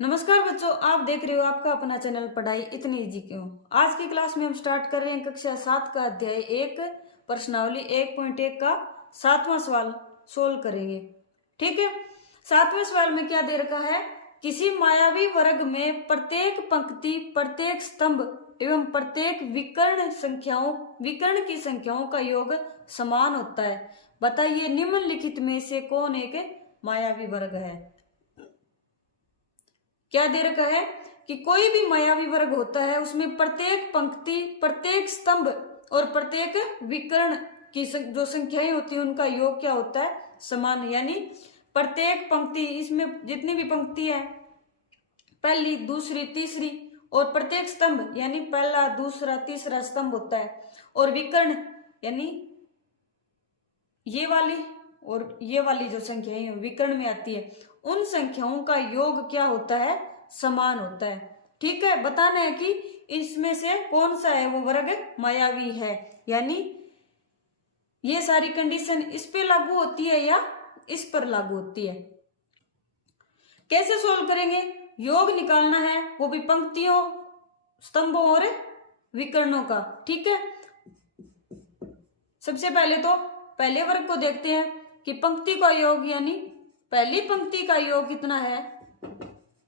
नमस्कार बच्चों, आप देख रहे हो आपका अपना चैनल पढ़ाई इतनी इजी क्यों। आज की क्लास में हम स्टार्ट कर रहे हैं कक्षा 7 का अध्याय 1 प्रश्नावली 1.1 का 7वां सवाल सोल्व करेंगे। ठीक है, 7वें सवाल में क्या दे रखा है। किसी मायावी वर्ग में प्रत्येक पंक्ति, प्रत्येक स्तंभ एवं प्रत्येक विकर्ण की संख्याओं का योग समान होता है। बताइए निम्नलिखित में से कौन एक मायावी वर्ग है। क्या दे रखा है कि कोई भी मायावी वर्ग होता है उसमें प्रत्येक पंक्ति, प्रत्येक स्तंभ और प्रत्येक विकर्ण की जो संख्याएं होती है उनका योग क्या होता है, समान। यानी प्रत्येक पंक्ति, इसमें जितनी भी पंक्ति है, पहली, दूसरी, तीसरी, और प्रत्येक स्तंभ यानी पहला, दूसरा, तीसरा स्तंभ होता है, और विकर्ण यानी ये वाली और ये वाली जो संख्याएं विकर्ण में आती है, उन संख्याओं का योग क्या होता है, समान होता है। ठीक है, बताना है कि इसमें से कौन सा है वो वर्ग मायावी है। यानी ये सारी कंडीशन इस पे लागू होती है या इस पर लागू होती है। कैसे सोल्व करेंगे, योग निकालना है, वो भी पंक्तियों, स्तंभों और विकर्णों का। ठीक है, सबसे पहले तो पहले वर्ग को देखते हैं कि पंक्ति का योग, यानी पहली पंक्ति का योग कितना है।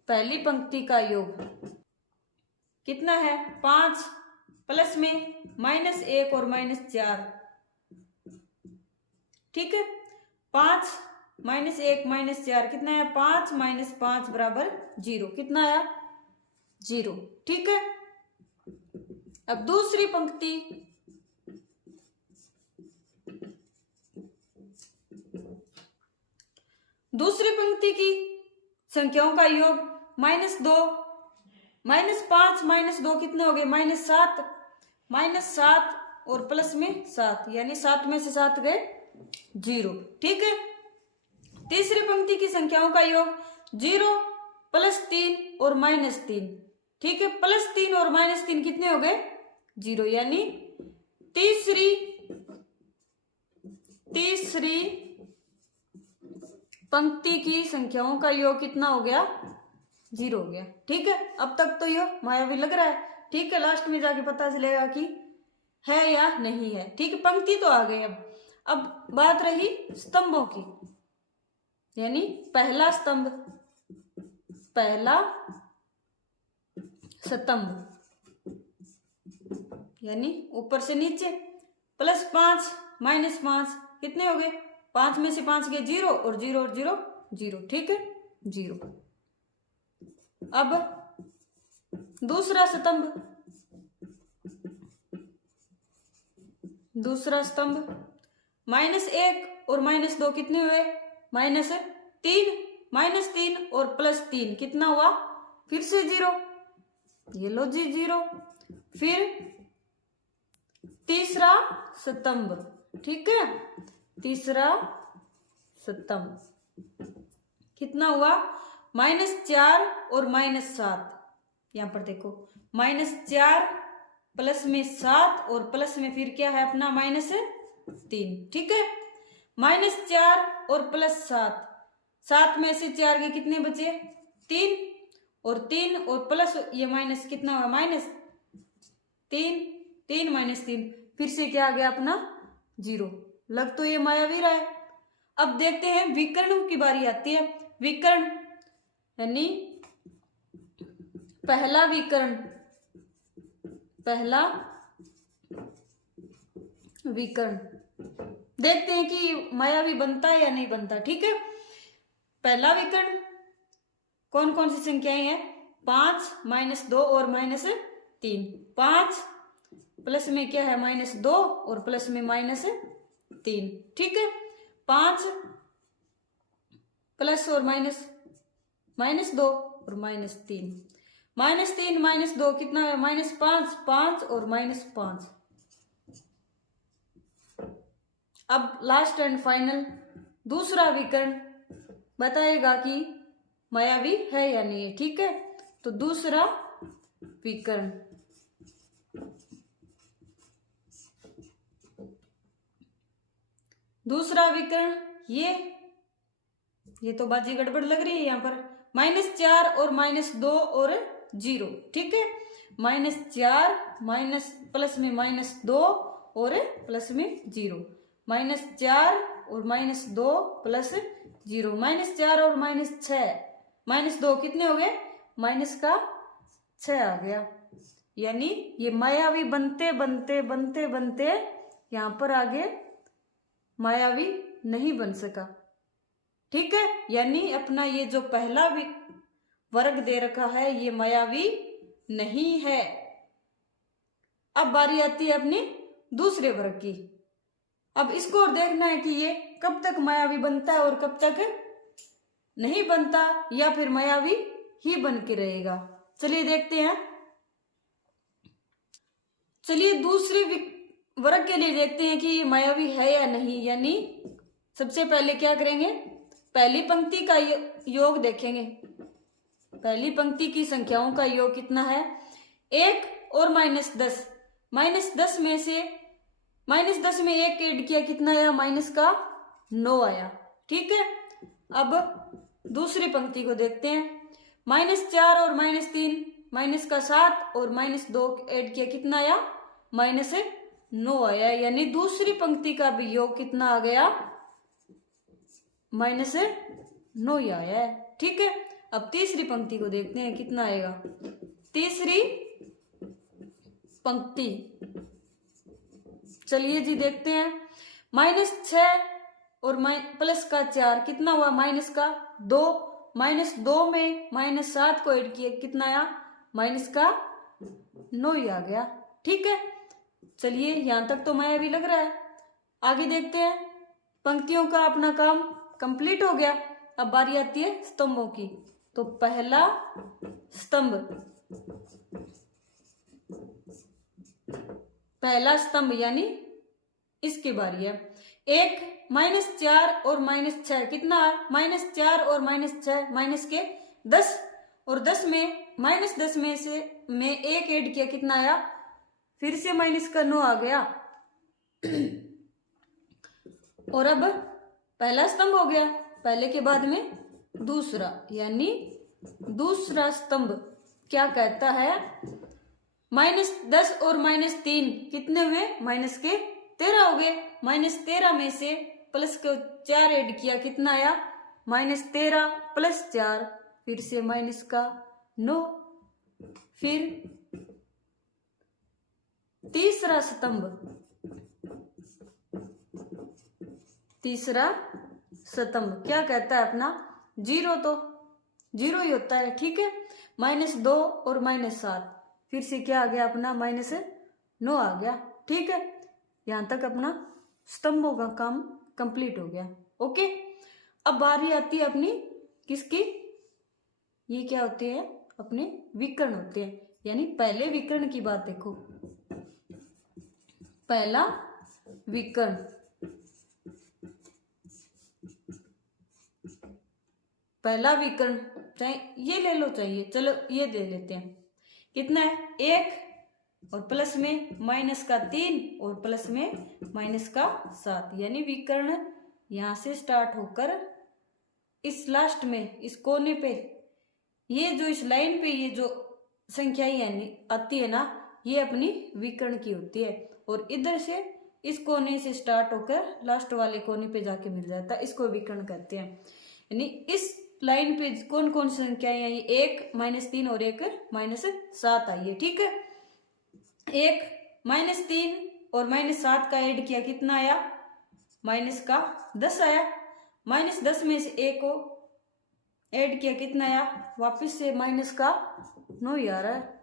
पहली पंक्ति का योग कितना है, 5 प्लस में -1 और -4। ठीक है, 5 -1 -4 कितना है, 5 - 5 बराबर 0। कितना आया, 0। ठीक है, अब दूसरी पंक्ति, दूसरी पंक्ति की संख्याओं का योग -2, -5 -2 कितने हो गए, -7, -7 और प्लस में 7, यानी 7 में से 7 गए 0। ठीक है, तीसरी पंक्ति की संख्याओं का योग 0 +3 और -3। ठीक है, +3 और -3 कितने हो गए, 0। यानी तीसरी पंक्ति की संख्याओं का योग कितना हो गया, 0 हो गया। ठीक है, अब तक तो ये मायावी लग रहा है। ठीक है, लास्ट में जाके पता चलेगा कि है या नहीं है। ठीक है, पंक्ति तो आ गई। अब बात रही स्तंभों की, यानी पहला स्तंभ, पहला स्तंभ, यानी ऊपर से नीचे, +5 -5 कितने हो गए, 5 में से 5 गए 0 और 0 और 0 0। ठीक है, 0। अब दूसरा स्तंभ, दूसरा स्तंभ -1 और -2 कितने हुए, -3, -3 और +3 कितना हुआ, फिर से 0। ये लो जी 0। फिर तीसरा स्तंभ, ठीक है, तीसरा स्तंभ कितना हुआ, -4 और -7। यहां पर देखो, -4 प्लस में 7 और प्लस में फिर क्या है अपना -3। ठीक है, -4 और +7, 7 में से 4 के कितने बचे, 3, और 3 और प्लस ये माइनस कितना हुआ, -3, 3 -3 फिर से क्या आ गया अपना 0। लग तो ये मायावी रहा है। अब देखते हैं विकर्ण की बारी आती है। विकर्ण यानी पहला विकर्ण, पहला विकर्ण देखते हैं कि मायावी बनता है या नहीं बनता। ठीक है, पहला विकर्ण कौन कौन सी संख्याएं हैं, 5 -2 और -3। 5 प्लस में क्या है, -2 और प्लस में -3। ठीक है, 5 प्लस और -2 और -3, -3 -2 कितना है, -5, 5 और -5। अब लास्ट एंड फाइनल दूसरा विकर्ण बताएगा कि मायावी है या नहीं है। ठीक है, तो दूसरा विकर्ण, दूसरा विकर्ण ये तो बाजी गड़बड़ लग रही है यहाँ पर। -4 और -2 और 0, ठीक है। -4 माइनस प्लस में -2 और प्लस में 0, -4 और -2 प्लस 0, -4 और -6, -2 कितने हो गए, -6 आ गया। यानी ये मायावी बनते बनते बनते बनते यहां पर आगे मायावी नहीं बन सका, ठीक है। यानी अपना ये जो पहला वर्ग दे रखा है ये मायावी नहीं है। अब बारी आती है अपनी दूसरे वर्ग की। अब इसको और देखना है कि ये कब तक मायावी बनता है और कब तक नहीं बनता, या फिर मायावी ही बन के रहेगा। चलिए देखते हैं। चलिए दूसरे वर्ग के लिए देखते हैं कि ये मायावी है या नहीं। यानी सबसे पहले क्या करेंगे, पहली पंक्ति का योग देखेंगे। पहली पंक्ति की संख्याओं का योग कितना है, 1 और -10। -10 में से -10 में 1 ऐड किया, कितना आया, -9 आया, ठीक है। अब दूसरी पंक्ति को देखते हैं। -4 और -3, -7 और -2 ऐड किया, कितना आया, -9 आया। यानी दूसरी पंक्ति का भी योग कितना आ गया, -9 ही आया है, ठीक है। अब तीसरी पंक्ति को देखते हैं कितना आएगा। तीसरी पंक्ति, चलिए जी देखते हैं। -6 और प्लस का 4 कितना हुआ, -2, -2 में -7 को ऐड किया, कितना आया, -9 ही आ गया, ठीक है। चलिए यहां तक तो मायावी लग रहा है। आगे देखते हैं। पंक्तियों का अपना काम कंप्लीट हो गया। अब बारी आती है स्तंभों की। तो पहला स्तंभ, यानी इसकी बारी है। 1, -4 और -6 कितना, -4 और -6 माइनस के 10, और 10 में -10 में से 1 ऐड किया, कितना आया, फिर से -9 आ गया। और अब पहला स्तंभ हो गया, पहले के बाद में दूसरा, यानी दूसरा स्तंभ क्या कहता है, -10 और -3 कितने हुए, -13 हो गए। -13 में से प्लस को 4 ऐड किया, कितना आया, -13 + 4, फिर से -9। फिर तीसरा स्तंभ क्या कहता है अपना, 0, तो 0 ही होता है, ठीक है। -2 और -7, फिर से क्या आ गया अपना, -9 आ गया, ठीक है। यहां तक अपना स्तंभों का काम कंप्लीट हो गया, ओके। अब बारी आती है अपनी किसकी, ये क्या होते हैं, अपने विकर्ण होते हैं। यानी पहले विकर्ण की बात देखो। पहला विकर्ण, चाहे ये ले लो, चाहिए, चलो ये दे लेते हैं। कितना है, 1 और प्लस में -3 और प्लस में -7। यानी विकर्ण यहां से स्टार्ट होकर इस लास्ट में, इस कोने पे, ये जो इस लाइन पे ये जो संख्याएं यानी आती है ना, ये अपनी विकर्ण की होती है। और इधर से इस कोने से स्टार्ट होकर लास्ट वाले कोने पे जाके मिल जाता है, इसको विकर्ण कहते हैं। यानी इस लाइन पे कौन कौन सी संख्याएं आई, 1, -3 और 1 -7 आई है, ठीक है। 1 -3 और -7 का ऐड किया, कितना आया, -10 आया। -10 में से 1 को ऐड किया, कितना आया, वापस से -9 ही आ रहा है,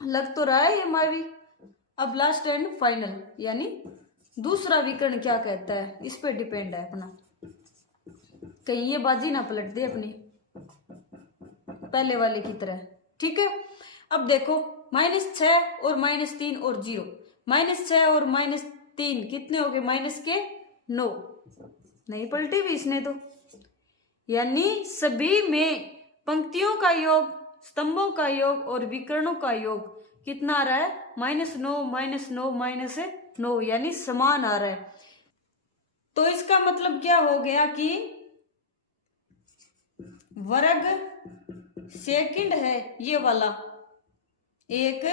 लग तो रहा है ये मायावी। अब लास्ट एंड फाइनल, यानी दूसरा विकर्ण क्या कहता है, इस पे डिपेंड है अपना, कहीं ये बाजी ना पलट दे अपनी पहले वाले की तरह, ठीक है। अब देखो, -6 और -3 और 0, -6 और -3 कितने हो गए, -9, नहीं पलटी भी इसने तो। यानी सभी में पंक्तियों का योग, स्तंभों का योग और विकर्णों का योग कितना आ रहा है, -9, -9, यानी समान आ रहा है। तो इसका मतलब क्या हो गया कि वर्ग सेकंड है ये वाला एक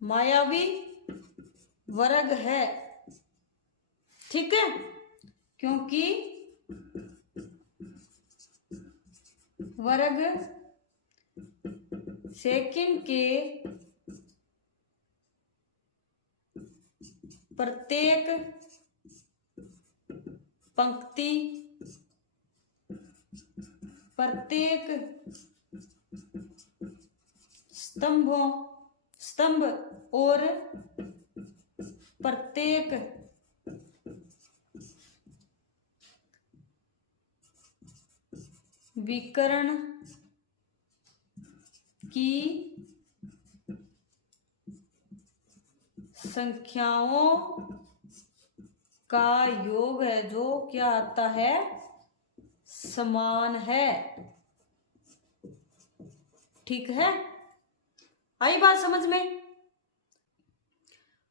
मायावी वर्ग है, ठीक है, क्योंकि वर्ग सेकंड के प्रत्येक पंक्ति, प्रत्येक स्तंभ और प्रत्येक विकर्ण की संख्याओं का योग है जो क्या आता है, समान है, ठीक है। आई बात समझ में?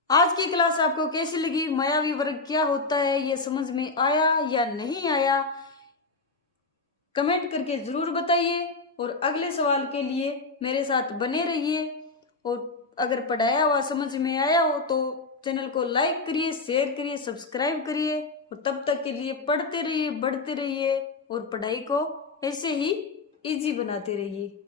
आज की क्लास आपको कैसी लगी? मायावी वर्ग क्या होता है ये समझ में आया या नहीं आया? कमेंट करके जरूर बताइए और अगले सवाल के लिए मेरे साथ बने रहिए। और अगर पढ़ाया हुआ समझ में आया हो तो चैनल को लाइक करिए, शेयर करिए, सब्सक्राइब करिए और तब तक के लिए पढ़ते रहिए, बढ़ते रहिए और पढ़ाई को ऐसे ही इजी बनाते रहिए।